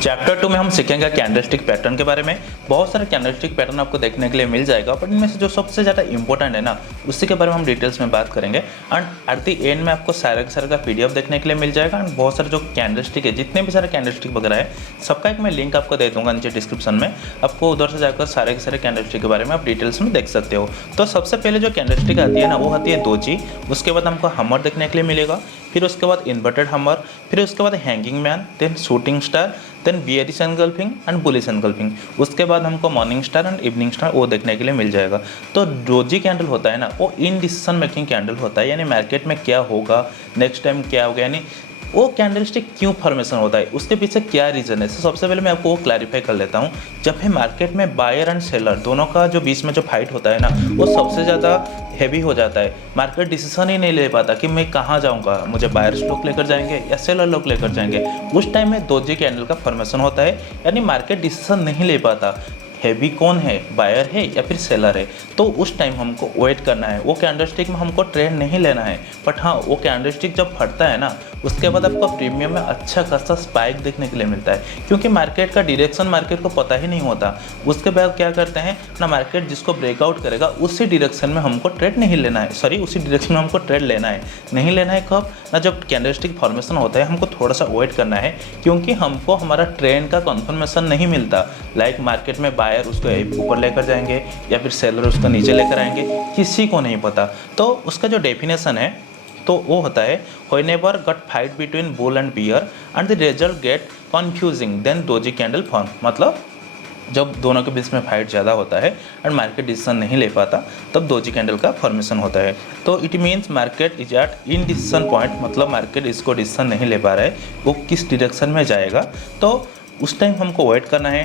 Chapter 2 में हम सीखेंगे कैंडलस्टिक पैटर्न के बारे में। बहुत सारे कैंडलस्टिक पैटर्न आपको देखने के लिए मिल जाएगा, बट इनमें से जो सबसे ज़्यादा इंपॉर्टेंट है ना, उसी के बारे में हम डिटेल्स में बात करेंगे। एंड एट द एंड में आपको सारे का सारे का पीडीएफ देखने के लिए मिल जाएगा। एंड बहुत सारे जो कैंडलस्टिक है, जितने भी सारे कैंडलस्टिक वगैरह है, सबका एक मैं लिंक आपको दे दूंगा नीचे डिस्क्रिप्शन में। आपको उधर से जाकर सारे के सारे कैंडलस्टिक के बारे में आप डिटेल्स में देख सकते हो। तो सबसे पहले जो कैंडलस्टिक आती है ना, वो आती है दोजी। उसके बाद हमको हमर देखने के लिए मिलेगा, फिर उसके बाद इन्वर्टेड हमर, फिर उसके बाद hanging man, then shooting star, then bearish engulfing and bullish engulfing. उसके बाद हमको morning star and evening star वो देखने के लिए मिल जाएगा। तो डोजी कैंडल होता है ना, वो इन डिसीजन मेकिंग कैंडल होता है, यानी मार्केट में क्या होगा, नेक्स्ट टाइम क्या होगा, यानी वो कैंडलस्टिक क्यों फॉर्मेशन होता है, उसके पीछे क्या रीज़न है। सबसे पहले मैं आपको वो क्लैरिफाई कर लेता हूँ। जब है मार्केट में बायर एंड सेलर दोनों का जो बीच में जो फाइट होता है ना, वो सबसे ज़्यादा हैवी हो जाता है। मार्केट डिसीजन ही नहीं ले पाता कि मैं कहाँ जाऊँगा, मुझे बायर्स लोग लेकर जाएंगे या सेलर लोग लेकर जाएंगे। उस टाइम में दोजी कैंडल का फॉर्मेशन होता है, यानी मार्केट डिसीजन नहीं ले पाता हैवी कौन है, बायर है या फिर सेलर है। तो उस टाइम हमको वेट करना है। वो कैंडलस्टिक में हमको ट्रेड नहीं लेना है, बट हाँ, वो कैंडलस्टिक जब फटता है ना, उसके बाद आपको प्रीमियम में अच्छा खासा स्पाइक देखने के लिए मिलता है, क्योंकि मार्केट का डायरेक्शन मार्केट को पता ही नहीं होता। उसके बाद क्या करते हैं ना, मार्केट जिसको ब्रेकआउट करेगा उसी डायरेक्शन में हमको ट्रेड नहीं लेना है, सॉरी उसी डायरेक्शन में हमको ट्रेड लेना है। नहीं लेना है कब ना, जब कैंडलस्टिक फॉर्मेशन होता है हमको थोड़ा सा वेट करना है, क्योंकि हमको हमारा ट्रेंड का कन्फर्मेशन नहीं मिलता। लाइक मार्केट में बायर उसको ऊपर लेकर जाएंगे या फिर सेलर उसको नीचे लेकर आएंगे, किसी को नहीं पता। तो उसका जो डेफिनेशन है तो वो होता है, whenever gut fight between bull and bear and the result get confusing then doji candle form. मतलब जब दोनों के बीच में फाइट ज़्यादा होता है एंड मार्केट डिसीजन नहीं ले पाता, तब डोजी कैंडल का फॉर्मेशन होता है। तो it means market is at in decision point, मतलब मार्केट इसको डिसीजन नहीं ले पा रहा है वो किस डायरेक्शन में जाएगा। तो उस टाइम हमको वेट करना है,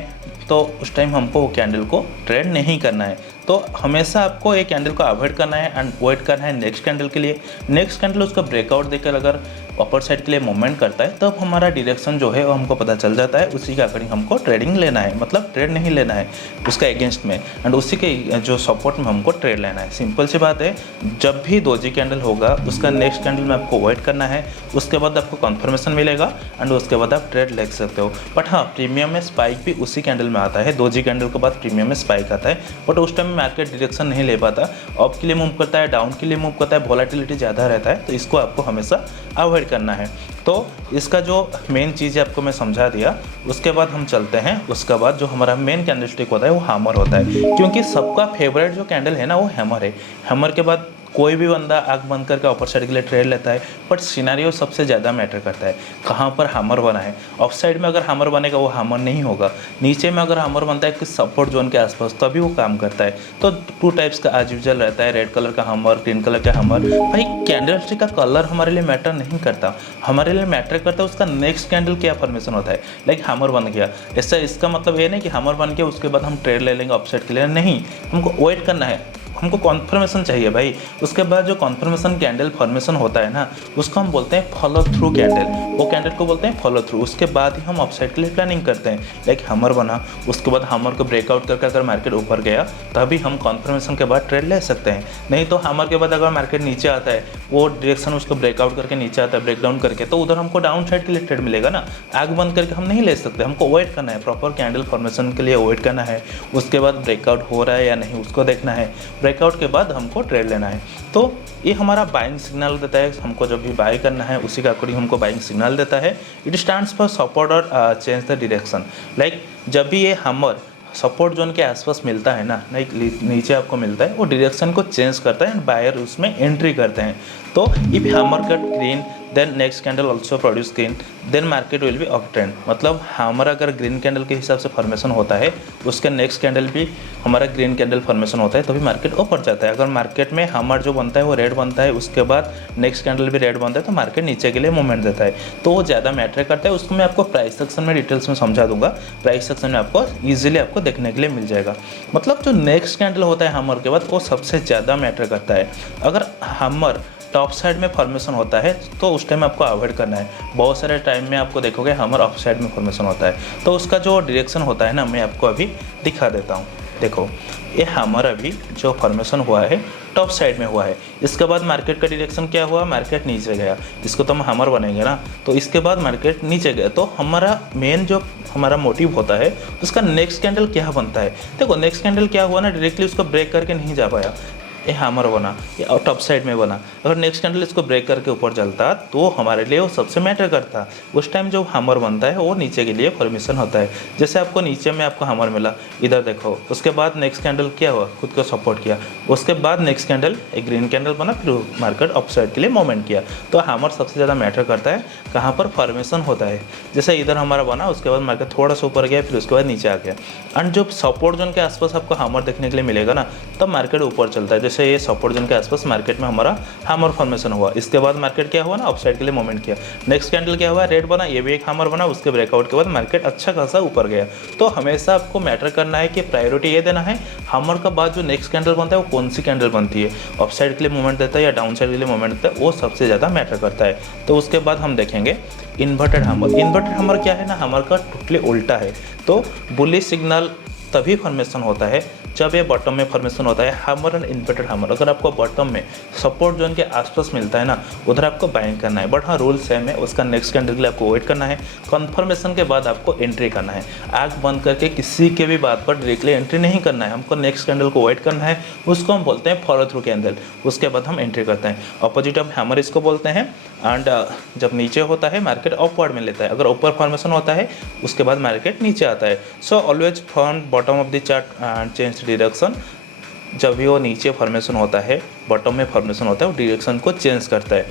तो उस टाइम हमको वो कैंडल को ट्रेड नहीं करना है। तो हमेशा आपको एक कैंडल को अवॉइड करना है एंड वेट करना है नेक्स्ट कैंडल के लिए। नेक्स्ट कैंडल उसका ब्रेकआउट देकर अगर अपर साइड के लिए मूवमेंट करता है, तब हमारा डायरेक्शन जो है वो हमको पता चल जाता है। उसी के अकॉर्डिंग हमको ट्रेडिंग लेना है, मतलब ट्रेड नहीं लेना है उसका अगेंस्ट में, एंड उसी के जो सपोर्ट में हमको ट्रेड लेना है। सिंपल सी बात है। जब भी दोजी कैंडल होगा उसका नेक्स्ट कैंडल में आपको वेट करना है, उसके बाद आपको कन्फर्मेशन मिलेगा एंड उसके बाद आप ट्रेड ले सकते हो। बट हाँ, प्रीमियम में स्पाइक भी उसी कैंडल में आता है। दोजी कैंडल के बाद प्रीमियम में स्पाइक आता है, बट उस टाइम मार्केट डायरेक्शन नहीं ले पाता, अप के लिए मूव करता है, डाउन के लिए मूव करता है, वोलेटिलिटी ज़्यादा रहता है। तो इसको आपको हमेशा अवॉइड करना है। तो इसका जो मेन चीज़ है आपको मैं समझा दिया। उसके बाद हम चलते हैं, उसके बाद जो हमारा मेन कैंडलस्टिक होता है वो हैमर होता है, क्योंकि सबका फेवरेट जो कैंडल है ना वो हैमर है। हैमर के बाद कोई भी बंदा आँख बंद करके अपर साइड के लिए ट्रेड लेता है, बट सिनेरियो सबसे ज़्यादा मैटर करता है, कहाँ पर हैमर बना है। अप साइड में अगर हैमर बनेगा वो हैमर नहीं होगा, नीचे में अगर हैमर बनता है कि सपोर्ट जोन के आसपास, तभी वो काम करता है। तो टू टाइप्स का एज यूजुअल रहता है, रेड कलर का हैमर, ग्रीन कलर का हैमर। भाई कैंडलस्टिक का कलर हमारे लिए मैटर नहीं करता, हमारे लिए मैटर करता है उसका नेक्स्ट कैंडल क्या फॉर्मेशन होता है। लाइक हैमर बन गया, ऐसा इसका मतलब ये नहीं कि हैमर बन गया उसके बाद हम ट्रेड ले लेंगे अप साइड के लिए, नहीं, हमको वेट करना है, हमको कॉन्फर्मेशन चाहिए भाई। उसके बाद जो कॉन्फर्मेशन कैंडल फॉर्मेशन होता है ना, उसको हम बोलते हैं फॉलो थ्रू कैंडल। वो कैंडल को बोलते हैं फॉलो थ्रू। उसके बाद ही हम अपसाइड के लिए प्लानिंग करते हैं। लाइक हैमर बना, उसके बाद हैमर को ब्रेकआउट करके अगर मार्केट ऊपर गया, तभी हम कॉन्फर्मेशन के बाद ट्रेड ले सकते हैं। नहीं तो हैमर के बाद अगर मार्केट नीचे आता है, वो डायरेक्शन उसको ब्रेकआउट करके नीचे आता है, ब्रेकडाउन करके, तो उधर हमको डाउन साइड के लिए ट्रेड मिलेगा ना। आग बंद करके हम नहीं ले सकते, हमको वेट करना है, प्रॉपर कैंडल फॉर्मेशन के लिए वेट करना है। उसके बाद ब्रेकआउट हो रहा है या नहीं उसको देखना है, ब्रेकआउट के बाद हमको ट्रेड लेना है। तो ये हमारा बाइंग सिग्नल देता है, हमको जब भी बाय करना है उसी का अकॉर्डिंग हमको बाइंग सिग्नल देता है। इट स्टैंड्स फॉर सपोर्ट और चेंज द डायरेक्शन। लाइक जब भी ये हैमर सपोर्ट जोन के आसपास मिलता है ना, नीचे आपको मिलता है, वो डायरेक्शन को चेंज करता है एंड बायर उसमें एंट्री करते हैं। तो if hammer cut green then next candle also produce green then market will be up trend. मतलब हमारा अगर ग्रीन कैंडल के हिसाब से फॉर्मेशन होता है, उसके नेक्स्ट कैंडल भी हमारा ग्रीन कैंडल फॉर्मेशन होता है, तभी मार्केट ऊपर जाता है। अगर मार्केट में हैमर जो बनता है वो रेड बनता है, उसके बाद नेक्स्ट कैंडल भी रेड बनता है, तो मार्केट नीचे के लिए मूवमेंट देता है। तो वो ज़्यादा मैटर करता है। उसको मैं आपको प्राइस सेक्शन में डिटेल्स में समझा दूंगा। प्राइस सेक्शन में आपको ईजिली आपको देखने के लिए मिल जाएगा। मतलब जो नेक्स्ट कैंडल होता है हैमर के बाद, वो सबसे ज़्यादा मैटर करता है। अगर हैमर टॉप साइड में फॉर्मेशन होता है तो उस टाइम आपको अवॉइड करना है। बहुत सारे टाइम में आपको देखोगे हैमर ऑफ साइड में फॉर्मेशन होता है, तो उसका जो डायरेक्शन होता है ना, मैं आपको अभी दिखा देता हूँ। देखो ये हैमर अभी जो फॉर्मेशन हुआ है टॉप साइड में हुआ है। इसके बाद मार्केट का डायरेक्शन क्या हुआ, मार्केट नीचे गया, इसको तो हम हैमर बनेंगे ना, तो इसके बाद मार्केट नीचे गया। तो हमारा मेन जो हमारा मोटिव होता है उसका नेक्स्ट कैंडल क्या बनता है। देखो नेक्स्ट कैंडल क्या हुआ ना, डायरेक्टली उसको ब्रेक करके नहीं जा पाया, ये हैमर बना, ये टॉप साइड में बना। अगर नेक्स्ट कैंडल इसको ब्रेक करके ऊपर चलता तो हमारे लिए वो सबसे मैटर करता। उस टाइम जो हैमर बनता है वो नीचे के लिए फॉर्मेशन होता है। जैसे आपको नीचे में आपको हैमर मिला, इधर देखो, उसके बाद नेक्स्ट कैंडल क्या हुआ, खुद को सपोर्ट किया, उसके बाद नेक्स्ट कैंडल एक ग्रीन कैंडल बना, फिर मार्केट अप साइड के लिए मूवमेंट किया। तो हैमर सबसे ज़्यादा मैटर करता है कहाँ पर फॉर्मेशन होता है। जैसे इधर हमारा बना, उसके बाद मार्केट थोड़ा सा ऊपर गया, फिर उसके बाद नीचे आ गया। एंड जो सपोर्ट जोन के आसपास आपको हैमर देखने के लिए मिलेगा ना, तब मार्केट ऊपर चलता है। जैसे ये सपोर्ट जोन के आसपास मार्केट में हमारा हैमर फॉर्मेशन हुआ, इसके बाद मार्केट क्या हुआ ना, अपसाइड के लिए मूवमेंट किया। नेक्स्ट कैंडल क्या हुआ, रेड बना, ये भी एक हैमर बना, उसके ब्रेकआउट के बाद मार्केट अच्छा खासा ऊपर गया। तो हमेशा आपको मैटर करना है कि प्रायोरिटी ये देना है, हैमर का बाद जो नेक्स्ट कैंडल बनता है वो कौन सी कैंडल बनती है, अपसाइड के लिए मूवमेंट देता है या डाउन साइड के लिए मूवमेंट देता है, वो सबसे ज़्यादा मैटर करता है। तो उसके बाद हम देखेंगे इन्वर्टेड हैमर। इन्वर्टेड हैमर क्या है ना, हैमर का टोटली उल्टा है। तो बुलिश सिग्नल तभी फॉर्मेशन होता है जब ये बॉटम में फॉर्मेशन होता है। हैमर एंड इन्वर्टेड हैमर, अगर आपको बॉटम में सपोर्ट जोन के आसपास मिलता है ना, उधर आपको बाइंग करना है। बट हाँ, रूल सेम है, उसका नेक्स्ट कैंडल के लिए आपको वेट करना है, कन्फर्मेशन के बाद आपको एंट्री करना है। आँख बंद करके किसी के भी बात पर डायरेक्टली एंट्री नहीं करना है, हमको नेक्स्ट कैंडल को वेट करना है, उसको हम बोलते हैं फॉलो थ्रू कैंडल। उसके बाद हम एंट्री करते हैं। अपोजिट ऑफ हैमर इसको बोलते हैं। एंड जब नीचे होता है मार्केट अपवर्ड में लेता है, अगर ऊपर फॉर्मेशन होता है उसके बाद मार्केट नीचे आता है। So always from bottom of the chart and change direction. जब भी वो नीचे फॉर्मेशन होता है, बॉटम में फॉर्मेशन होता है, वो डायरेक्शन को चेंज करता है।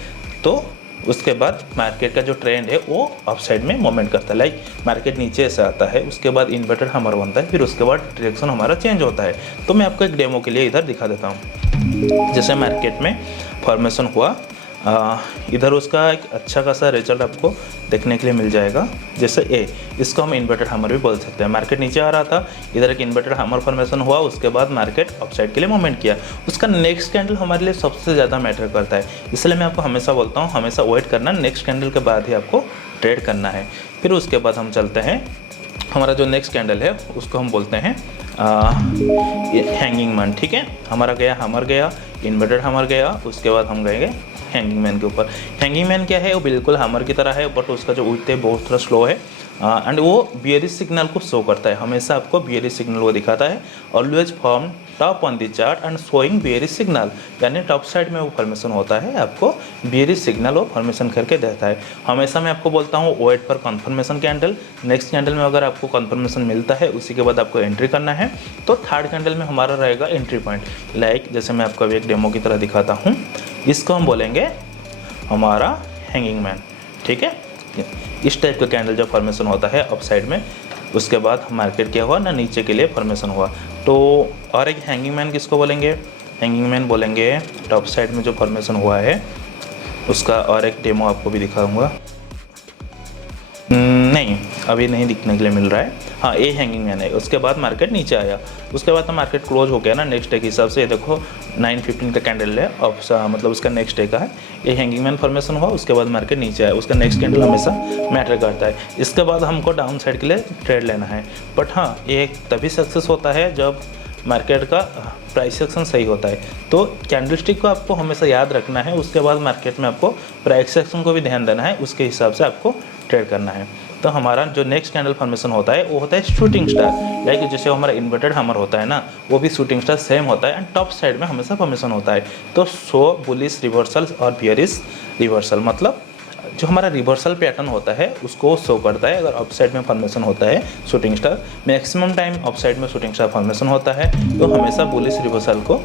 तो उसके बाद मार्केट का जो ट्रेंड है वो अप साइड में मूवमेंट करता है। लाइक मार्केट नीचे से आता है, उसके बाद इन्वर्टेड हैमर बनता है, फिर उसके बाद डायरेक्शन हमारा चेंज होता है। तो मैं आपको एक डेमो के लिए इधर दिखा देता हूँ। जैसे मार्केट में फॉर्मेशन हुआ, इधर उसका एक अच्छा खासा रिजल्ट आपको देखने के लिए मिल जाएगा। जैसे इसको हम इन्वर्टेड हैमर भी बोल सकते हैं। मार्केट नीचे आ रहा था, इधर एक इन्वर्टेड हैमर फॉर्मेशन हुआ, उसके बाद मार्केट अपसाइड के लिए मूवमेंट किया। उसका नेक्स्ट कैंडल हमारे लिए सबसे ज़्यादा मैटर करता है, इसलिए मैं आपको हमेशा बोलता हूँ हमेशा वेट करना, नेक्स्ट कैंडल के बाद ही आपको ट्रेड करना है। फिर उसके बाद हम चलते हैं, हमारा जो नेक्स्ट कैंडल है उसको हम बोलते हैं हैंगिंग मैन। ठीक है, हमारा गया हैमर गया, इन्वर्टेड हैमर गया, उसके बाद हम गएंगे हैंगिंग मैन के ऊपर। हैंगिंग मैन क्या है, वो बिल्कुल हैमर की तरह है, बट उसका जो उठते है बहुत थोड़ा स्लो है। एंड वो बियरिश सिग्नल को शो करता है, हमेशा आपको बियरिश सिग्नल को दिखाता है। Always form top on the chart and showing bearish signal, यानी टॉप साइड में वो फॉर्मेशन होता है, आपको बियरिश सिग्नल वो फॉर्मेशन करके देता है। हमेशा मैं आपको बोलता हूँ wait for confirmation candle. Next candle में अगर आपको कंफर्मेशन मिलता है उसी के बाद आपको एंट्री करना है। तो थर्ड कैंडल में हमारा रहेगा एंट्री पॉइंट। लाइक जैसे मैं आपको अभी एक डेमो की तरह दिखाता हूँ, इसको हम बोलेंगे हमारा हैंगिंग मैन। ठीक है, इस टाइप का कैंडल जब फॉर्मेशन होता है अप साइड में, उसके बाद मार्केट क्या हुआ ना, नीचे के लिए फॉर्मेशन हुआ। तो और एक हैंगिंग मैन किसको बोलेंगे, हैंगिंग मैन बोलेंगे टॉप साइड में जो फॉर्मेशन हुआ है उसका। और एक डेमो आपको भी दिखाऊंगा, नहीं अभी नहीं दिखने के लिए मिल रहा है। हाँ, ये हैंगिंग मैन है। उसके बाद मार्केट नीचे आया, उसके बाद तो मार्केट क्लोज हो गया ना नेक्स्ट डे के हिसाब से। ये देखो 9:15 का कैंडल है, मतलब उसका नेक्स्ट डे का है। ये हैंगिंग मैन फॉर्मेशन हुआ, उसके बाद मार्केट नीचे आया, उसका नेक्स्ट कैंडल हमेशा मैटर करता है। इसके बाद हमको डाउन साइड के लिए ट्रेड लेना है। बट हाँ, ये तभी सक्सेस होता है जब मार्केट का प्राइस सेक्शन सही होता है। तो कैंडलस्टिक को आपको हमेशा याद रखना है, उसके बाद मार्केट में आपको प्राइस सेक्शन को भी ध्यान देना है, उसके हिसाब से आपको ट्रेड करना है। तो हमारा जो नेक्स्ट कैंडल फॉर्मेशन होता है वो होता है शूटिंग स्टार। लाइक जैसे हमारा इन्वर्टेड हैमर होता है ना, वो भी शूटिंग स्टार सेम होता है एंड टॉप साइड में हमेशा फॉर्मेशन होता है। तो शो बुलिश रिवर्सल और बियरिश रिवर्सल, मतलब जो हमारा रिवर्सल पैटर्न होता है उसको शो करता है। अगर अपसाइड में फॉर्मेशन होता है shooting star, maximum time upside में शूटिंग स्टार फॉर्मेशन होता है, तो हमेशा बुलिश रिवर्सल को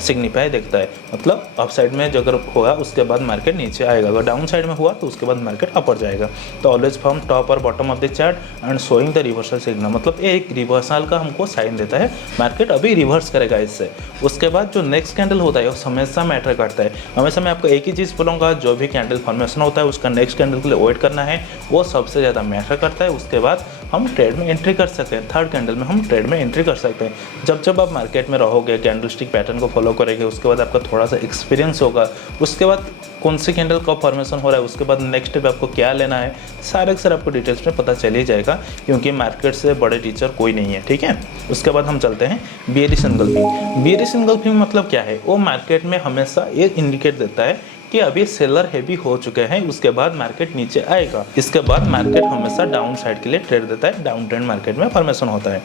सिग्निफाई देखता है। मतलब अप साइड में जो अगर होगा उसके बाद मार्केट नीचे आएगा, अगर डाउन साइड में हुआ तो उसके बाद मार्केट अपर जाएगा। तो ऑलवेज फ्रॉम टॉप और bottom of the chart and showing the reversal signal, मतलब एक रिवर्सल का हमको साइन देता है, मार्केट अभी रिवर्स करेगा इससे। उसके बाद जो नेक्स्ट कैंडल होता है वो हमेशा मैटर करता है। हमेशा मैं आपको एक ही चीज़ बोलूँगा, जो भी कैंडल फॉर्मेशन होता है उसका नेक्स्ट कैंडल के लिए वेट करना है, वो सबसे ज़्यादा मैटर करता है। उसके बाद हम ट्रेड में एंट्री कर सकते हैं, थर्ड कैंडल में हम ट्रेड में एंट्री कर सकते हैं। जब जब आप मार्केट में रहोगे, कैंडलस्टिक पैटर्न को फॉलो फॉलो करेंगे, उसके बाद आपका थोड़ा सा एक्सपीरियंस होगा, उसके बाद कौन सी कैंडल कब फॉर्मेशन हो रहा है, उसके बाद नेक्स्ट स्टेप आपको क्या लेना है, सारे सर आपको डिटेल्स में पता चल ही जाएगा, क्योंकि मार्केट से बड़े टीचर कोई नहीं है, ठीक है। उसके बाद हम चलते हैं बियरिश एंगल्फिंग। बियरिश एंगल्फिंग मतलब क्या है, वो मार्केट में हमेशा ये इंडिकेट देता है कि अभी सेलर हैवी हो चुके हैं, उसके बाद मार्केट नीचे आएगा, इसके बाद मार्केट हमेशा डाउन साइड के लिए ट्रेड देता है, डाउन ट्रेंड मार्केट में फॉर्मेशन होता है।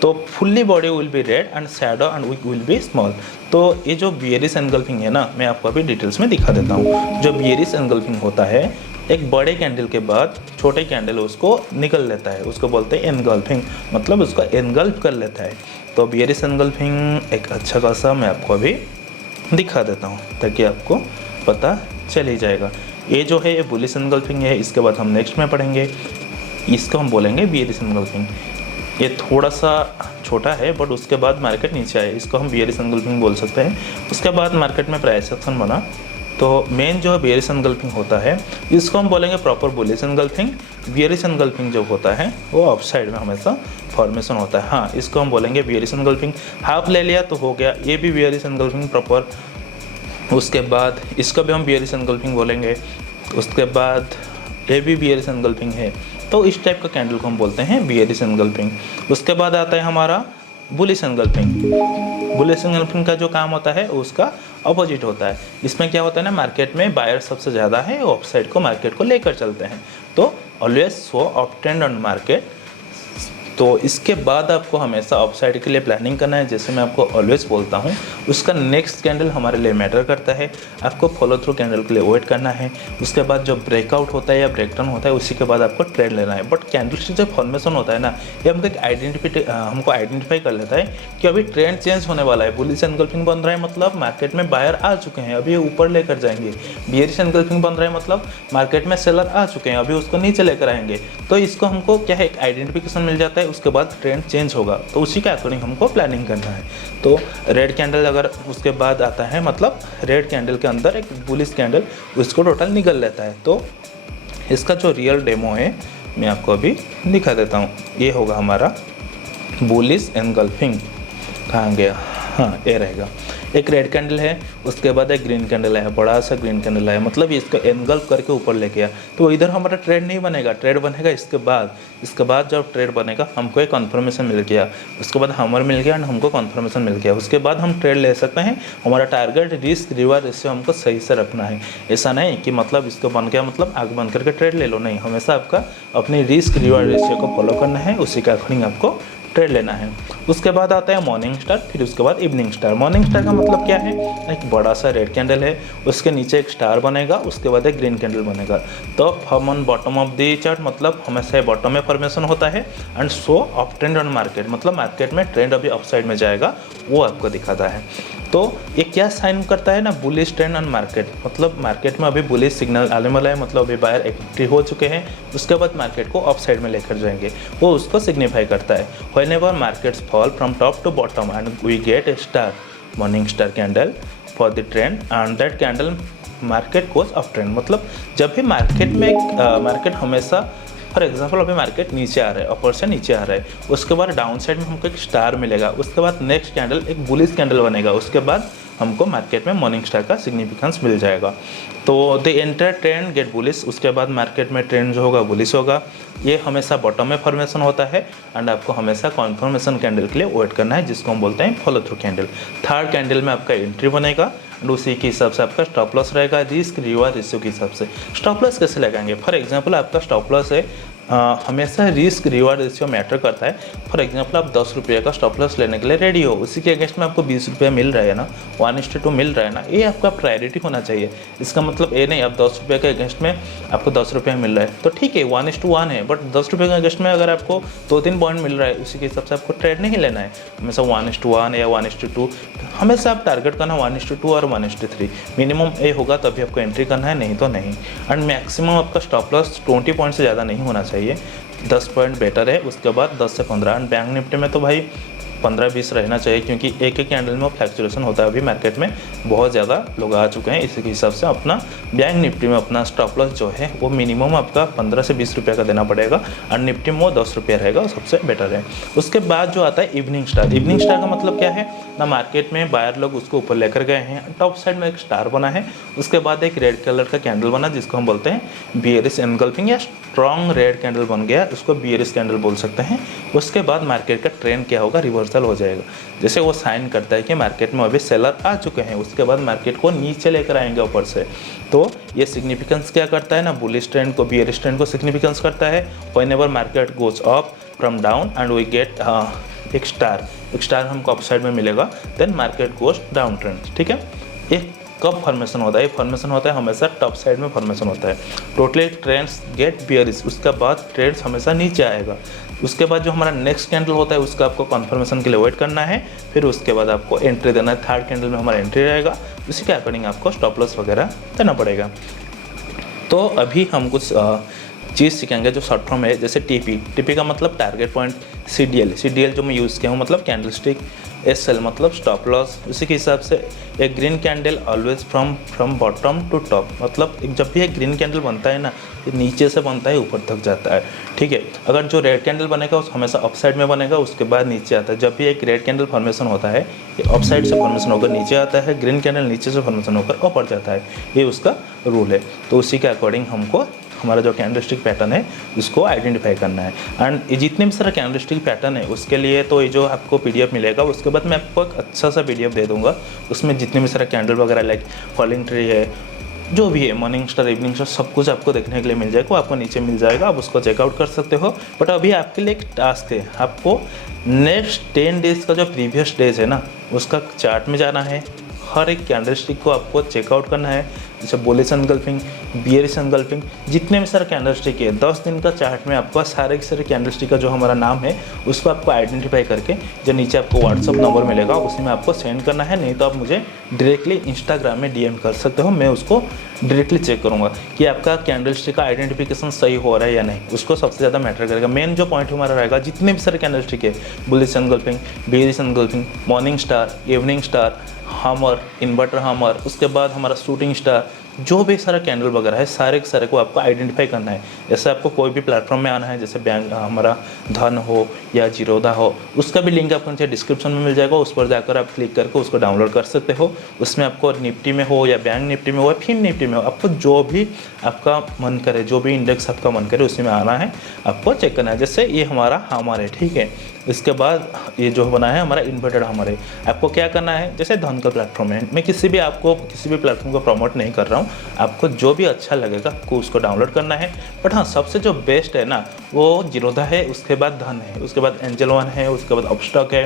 तो fully body will be red and shadow and wick will be small. तो ये जो बियरिश एंगल्फिंग है ना, मैं आपको अभी डिटेल्स में दिखा देता हूँ। जो बियरिश एंगल्फिंग होता है, एक बड़े कैंडल के बाद छोटे कैंडल उसको निकल लेता है, उसको बोलते हैं एनगल्फिंग, मतलब उसको एनगल्फ कर लेता है। तो बियरिश एनगल्फिंग एक अच्छा खासा मैं आपको अभी दिखा देता हूँ ताकि आपको पता चल ही जाएगा। ये जो है ये बुलिश एनगल्फिंग है, इसके बाद हम नेक्स्ट में पढ़ेंगे, इसको हम बोलेंगे बियरिश एनगल्फिंग। ये थोड़ा सा छोटा है बट उसके बाद मार्केट नीचे आए, इसको हम बियरिश एनगल्फिंग बोल सकते हैं। उसके बाद मार्केट में प्राइस एक्शन बना, तो मेन जो है बियरिश एनगल्फिंग होता है, इसको हम बोलेंगे proper bullish engulfing. Bearish engulfing जो होता है वो अप साइड में हमेशा फॉर्मेशन होता है, हाँ, इसको हम बोलेंगे बियरिश एनगल्फिंग। हाफ ले लिया तो हो गया, ये भी बियरिश एनगल्फिंग प्रॉपर। उसके बाद इसको भी हम बियरिश एनगल्फिंग बोलेंगे, उसके बाद ये भी बियरिश एनगल्फिंग है। तो इस टाइप का कैंडल को हम बोलते हैं बियरिश एनगल्फिंग। उसके बाद आता है हमारा बुलिश एनगल्फिंग। बुलिश एनगल्फिंग का जो काम होता है उसका अपोजिट होता है। इसमें क्या होता है ना, मार्केट में बायर सबसे ज़्यादा है, ऑफ साइड को मार्केट को लेकर चलते हैं। तो always show up trend on market. तो इसके बाद आपको हमेशा अप साइड के लिए प्लानिंग करना है, जैसे मैं आपको ऑलवेज बोलता हूँ। उसका नेक्स्ट कैंडल हमारे लिए मैटर करता है, आपको फॉलो थ्रू कैंडल के लिए वेट करना है। उसके बाद जो ब्रेकआउट होता है या ब्रेकडाउन होता है, उसी के बाद आपको ट्रेड लेना है। बट कैंडलस्टिक जो फॉर्मेशन होता है ना, ये हमको आइडेंटिफाई कर लेता है कि अभी ट्रेंड चेंज होने वाला है। बुलिश एनगल्फिंग बन रहा है मतलब मार्केट में बायर आ चुके हैं, अभी ऊपर लेकर जाएंगे। बियरिश एनगल्फिंग बन रहा है मतलब मार्केट में सेलर आ चुके हैं, अभी उसको नीचे लेकर आएंगे। तो इसको हमको क्या है, एक आइडेंटिफिकेशन मिल जाता है, उसके बाद ट्रेंड चेंज होगा, तो उसी के अकॉर्डिंग हमको प्लानिंग करना है। तो रेड कैंडल अगर उसके बाद आता है, मतलब रेड कैंडल के अंदर एक बुलिश कैंडल उसको टोटल निकल लेता है। तो इसका जो रियल डेमो है मैं आपको अभी दिखा देता हूँ। ये होगा हमारा बुलिश एनगल्फिंग। कहाँ गया, हाँ ये रहेगा। एक रेड कैंडल है, उसके बाद एक ग्रीन कैंडल है, बड़ा सा ग्रीन कैंडल है, मतलब इसको एनगल्फ करके ऊपर ले गया। तो इधर हमारा ट्रेड नहीं बनेगा, ट्रेड बनेगा इसके बाद जब ट्रेड बनेगा हमको एक कन्फर्मेशन मिल गया, उसके बाद हमर मिल गया एंड हमको कन्फर्मेशन मिल गया, उसके बाद हम ट्रेड ले सकते हैं। हमारा टारगेट रिस्क रिवार्ड रेशियो हमको सही से रखना है। ऐसा नहीं कि मतलब इसको बन गया मतलब आग बंद करके ट्रेड ले लो, नहीं, हमेशा आपका अपनी रिस्क रिवार्ड रेशियो को फॉलो करना है, उसी के अकॉर्डिंग आपको ट्रेड लेना है। उसके बाद आता है मॉर्निंग स्टार, फिर उसके बाद इवनिंग स्टार। मॉर्निंग स्टार का मतलब क्या है, एक बड़ा सा रेड कैंडल है, उसके नीचे एक स्टार बनेगा, उसके बाद एक ग्रीन कैंडल बनेगा। तो हम on bottom of the chart, मतलब हमेशा बॉटम में फॉर्मेशन होता है and show up trend on market, मतलब मार्केट में ट्रेंड अभी अप साइड में जाएगा, वो आपको दिखाता है। तो ये क्या साइन करता है ना, बुलिश ट्रेंड ऑन मार्केट, मतलब मार्केट में अभी बुलिश सिग्नल आने वाला है, मतलब अभी बायर एक्टिव हो चुके हैं, उसके बाद मार्केट को अप साइड में लेकर जाएंगे, वो उसको सिग्निफाई करता है। Whenever markets fall from top to bottom and we get a star morning star candle for the trend and that candle market goes up trend, मतलब जब भी मार्केट में मार्केट हमेशा, फॉर एग्जाम्पल अभी मार्केट नीचे आ रहा है, अपर से नीचे आ रहा है, उसके बाद डाउन साइड में हमको एक स्टार मिलेगा, उसके बाद नेक्स्ट कैंडल एक बुलिश कैंडल बनेगा, उसके बाद हमको मार्केट में मॉर्निंग स्टार का सिग्निफिकेंस मिल जाएगा। तो the entire trend get bullish, उसके बाद मार्केट में ट्रेंड जो होगा बुलिश होगा। ये हमेशा बॉटम में फॉर्मेशन होता है एंड आपको हमेशा कॉन्फर्मेशन कैंडल के लिए वेट करना है, जिसको हम बोलते हैं follow through candle. Third candle में आपका एंट्री बनेगा एंड उसी के हिसाब से आपका स्टॉप लॉस रहेगा, रिस्क रिवार्ड रेशियो के हिसाब से। स्टॉप लॉस कैसे लगाएंगे, फॉर एग्जाम्पल आपका स्टॉप लॉस है, हमेशा रिस्क रिवार्ड रेशियो मैटर करता है। फॉर एग्जांपल आप 10 रुपये का स्टॉप लॉस लेने के लिए रेडी हो, उसी के अगेंस्ट में आपको 20 रुपये मिल रहा है ना, 1:2 मिल रहा है ना, ये आपका प्रायोरिटी होना चाहिए। इसका मतलब ये नहीं आप 10 रुपये के अगेंस्ट में आपको 10 रुपये मिल रहा है तो ठीक है 1:1 है, बट 10 रुपये के अगेंस्ट में अगर आपको 2-3 पॉइंट मिल रहा है, उसी के हिसाब से आपको ट्रेड नहीं लेना है। हमेशा 1:1 या 1:2, हमेशा आप टारगेट करना 1:2 और 1:3 मिनिमम ये होगा, तभी आपको एंट्री करना है, नहीं तो नहीं। एंड मैक्सिमम आपका स्टॉप लॉस 20 पॉइंट से ज़्यादा नहीं होना चाहिए, 10 पॉइंट बेटर है। उसके बाद 10 से 15। एंड बैंक निफ्टी में तो भाई 15-20 रहना चाहिए, क्योंकि एक कैंडल में फ्लैक्चुएशन होता है। अभी मार्केट में बहुत ज़्यादा लोग आ चुके हैं, इसी के हिसाब से अपना बैंक निफ्टी में अपना स्टॉप लॉस जो है वो मिनिमम आपका 15 से 20 रुपये का देना पड़ेगा, और निफ्टी में वो 10 रुपये रहेगा, सबसे बेटर है। उसके बाद जो आता है इवनिंग स्टार। इवनिंग स्टार का मतलब क्या है ना, मार्केट में बायर लोग उसको ऊपर लेकर गए हैं, टॉप साइड में एक स्टार बना है, उसके बाद एक रेड कलर का कैंडल बना जिसको हम बोलते हैं बियरिश एनगल्फिंग या स्ट्रॉन्ग रेड कैंडल बन गया, उसको बियरिश कैंडल बोल सकते हैं। उसके बाद मार्केट का ट्रेंड क्या होगा, रिवर्सल हो जाएगा। जैसे वो साइन करता है कि मार्केट में अभी सेलर आ चुके हैं, उसके बाद मार्केट को नीचे लेकर आएंगे ऊपर से, तो ये सिग्निफिकेंस क्या करता है ना, बुलिश ट्रेंड को, बियरिश ट्रेंड को सिग्निफिकेंस करता है। Whenever market goes up from down and we get एक स्टार हमको अप साइड में मिलेगा, then market goes down trend. ठीक है, एक कब फॉर्मेशन होता है, फॉर्मेशन होता है हमेशा टॉप साइड में फॉर्मेशन होता है। टोटली ट्रेंड्स गेट बियरिश, उसके बाद ट्रेंड्स हमेशा नीचे आएगा। उसके बाद जो हमारा नेक्स्ट कैंडल होता है उसका आपको कन्फर्मेशन के लिए वेट करना है, फिर उसके बाद आपको एंट्री देना है। थर्ड कैंडल में हमारा एंट्री रहेगा, उसी के अकॉर्डिंग आपको स्टॉप लॉस वगैरह देना पड़ेगा। तो अभी हम कुछ चीज़ सीखेंगे जो शॉर्ट फॉर्म है, जैसे टीपी का मतलब टारगेट पॉइंट, सीडीएल जो मैं यूज़ किया हूँ मतलब कैंडलस्टिक, एसएल मतलब स्टॉप लॉस। उसी के हिसाब से एक green candle always from bottom to top, मतलब जब भी एक ग्रीन कैंडल बनता है ना, ये नीचे से बनता है ऊपर तक जाता है। ठीक है, अगर जो रेड कैंडल बनेगा उस हमेशा अप साइड में बनेगा, उसके बाद नीचे आता है। जब भी एक रेड कैंडल फॉर्मेशन होता है ये अप साइड से फॉर्मेशन होकर नीचे आता है, ग्रीन कैंडल नीचे से फॉर्मेशन होकर ऊपर जाता है, ये उसका रूल है। तो उसी के अकॉर्डिंग हमको हमारा जो कैंडलस्टिक पैटर्न है उसको आइडेंटिफाई करना है। एंड ये जितने भी सारा कैंडलस्टिक पैटर्न है उसके लिए तो ये जो आपको पीडीएफ मिलेगा, उसके बाद मैं आपको एक अच्छा सा पीडीएफ दे दूंगा, उसमें जितने भी सारा कैंडल वगैरह लाइक फॉलिंग ट्री है, जो भी है, मॉर्निंग स्टार, इवनिंग स्टार, सब कुछ आपको देखने के लिए मिल जाएगा। वो आपको नीचे मिल जाएगा, आप उसको चेकआउट कर सकते हो। बट अभी आपके लिए एक टास्क है, आपको नेक्स्ट 10 डेज़ का जो प्रीवियस डेज है ना उसका चार्ट में जाना है, हर एक कैंडलस्टिक को आपको चेकआउट करना है। जैसे बुलिश एनगल्फिंग, बियरिश एनगल्फिंग, जितने भी सारे कैंडलस्टिक है 10 दिन का चार्ट में आपको सारे के सारे कैंडलस्टिक का जो हमारा नाम है उसको आपको आइडेंटिफाई करके जो नीचे आपको व्हाट्सअप नंबर मिलेगा उसी में आपको सेंड करना है। नहीं तो आप मुझे डायरेक्टली इंस्टाग्राम में डीएम कर सकते हो, मैं उसको डायरेक्टली चेक करूँगा कि आपका कैंडलस्टिक का आइडेंटिफिकेशन सही हो रहा है या नहीं, उसको सबसे ज़्यादा मैटर करेगा। मेन जो पॉइंट हमारा रहेगा, जितने भी सारे कैंडलस्टिक है, bullish engulfing, bearish engulfing, morning star, evening star, हमर, इन्वर्टर हमर, उसके बाद हमारा शूटिंग स्टार, जो भी सारा कैंडल वगैरह है सारे के सारे को आपको आइडेंटिफाई करना है। जैसे आपको कोई भी प्लेटफॉर्म में आना है, जैसे बैंक हमारा धन हो या जीरोधा हो, उसका भी लिंक आपको नीचे डिस्क्रिप्शन में मिल जाएगा, उस पर जाकर आप क्लिक करके उसको डाउनलोड कर सकते हो। उसमें आपको निफ्टी में हो या बैंक निफ्टी में हो या फिर निफ्टी में हो, आपको जो भी आपका मन करे, जो भी इंडेक्स आपका मन करे उसी में आना है, आपको चेक करना है। जैसे ये हमारा हमर है, ठीक है। इसके बाद ये जो बना है हमारा इन्वर्टेड हमर है। आपको क्या करना है, जैसे धन का प्लेटफॉर्म है, मैं किसी भी प्लेटफॉर्म को प्रमोट नहीं कर रहा हूँ, आपको जो भी अच्छा लगेगा आपको उसको डाउनलोड करना है। बट हाँ, सबसे जो बेस्ट है ना वो जीरोधा है, उसके बाद धन है, उसके बाद एंजल वन है, उसके बाद अपस्टॉक है।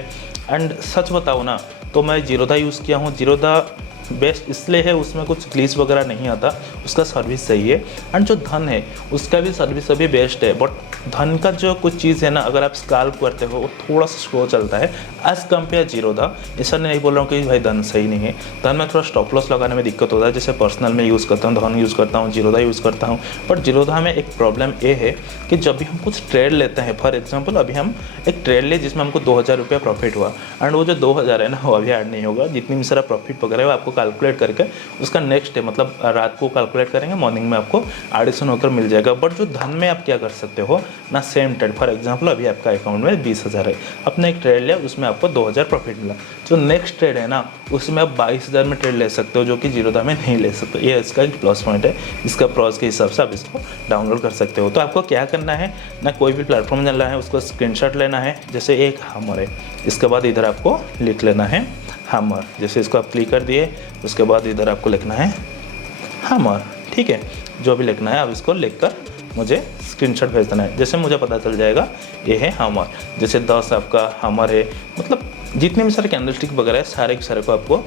एंड सच बताओ ना तो मैं जीरोधा यूज़ किया हूँ। जीरोधा बेस्ट इसलिए है, उसमें कुछ ग्लिच वगैरह नहीं आता, उसका सर्विस सही है। एंड जो धन है उसका भी सर्विस अभी बेस्ट है। बट धन का जो कुछ चीज़ है ना, अगर आप स्कैल्प करते हो वो थोड़ा सा स्लो चलता है एज कम्पेयर जीरोधा। ऐसा नहीं बोल रहा हूँ कि भाई धन सही नहीं है, धन में थोड़ा स्टॉप लॉस लगाने में दिक्कत होता है। जैसे पर्सनल में यूज़ करता हूँ, धन यूज़ करता हूँ, जीरोधा यूज़ करता हूँ। बट जीरोधा में एक प्रॉब्लम ये है कि जब भी हम कुछ ट्रेड लेते हैं, फॉर एग्जाम्पल अभी हम एक ट्रेड ले जिसमें हमको 2000 रुपया प्रॉफिट हुआ, एंड वो जो 2000 है ना वो अभी ऐड नहीं होगा। जितनी भी सारा प्रॉफिट वगैरह है वो आपको कैलकुलेट करके उसका नेक्स्ट डे मतलब रात को कैलकुलेट करेंगे, मॉर्निंग में आपको एडिशन होकर मिल जाएगा। बट जो धन में आप क्या कर सकते हो ना, सेम ट्रेड, फॉर एग्जांपल अभी आपका अकाउंट में 20,000 है, आपने एक ट्रेड लिया उसमें आपको 2000 प्रॉफिट मिला। जो नेक्स्ट ट्रेड है ना उसमें आप 22,000 में ट्रेड ले सकते हो, जो कि जीरोधा में नहीं ले सकते। ये इसका एक प्लस पॉइंट है, इसका प्रोस के हिसाब से आप इसको डाउनलोड कर सकते हो। तो आपको क्या करना है ना, कोई भी प्लेटफॉर्म चल रहा है उसको स्क्रीनशॉट लेना है। जैसे एक हमर है, इसके बाद इधर आपको लिख लेना है हमर। जैसे इसको आप क्लिक कर दिए, उसके बाद इधर आपको लिखना है हमर, ठीक है। जो भी लिखना है आप इसको लिखकर मुझे स्क्रीनशॉट भेज देना है। जैसे मुझे पता चल जाएगा ये है हमर। जैसे 10 आपका हमर है, मतलब जितने भी सारे कैंडलस्टिक वगैरह है सारे के सारे को आपको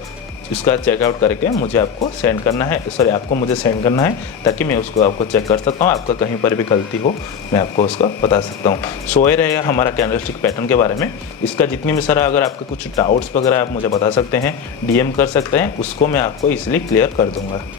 उसका चेकआउट करके मुझे आपको सेंड करना है, सॉरी आपको मुझे सेंड करना है, ताकि मैं उसको आपको चेक कर सकता हूँ। आपका कहीं पर भी गलती हो मैं आपको उसका बता सकता हूँ। सो ये रहेगा हमारा कैंडलस्टिक पैटर्न के बारे में। इसका जितनी भी सारा अगर आपके कुछ डाउट्स वगैरह आप मुझे बता सकते हैं, डीएम कर सकते हैं, उसको मैं आपको इजीली क्लियर कर दूँगा।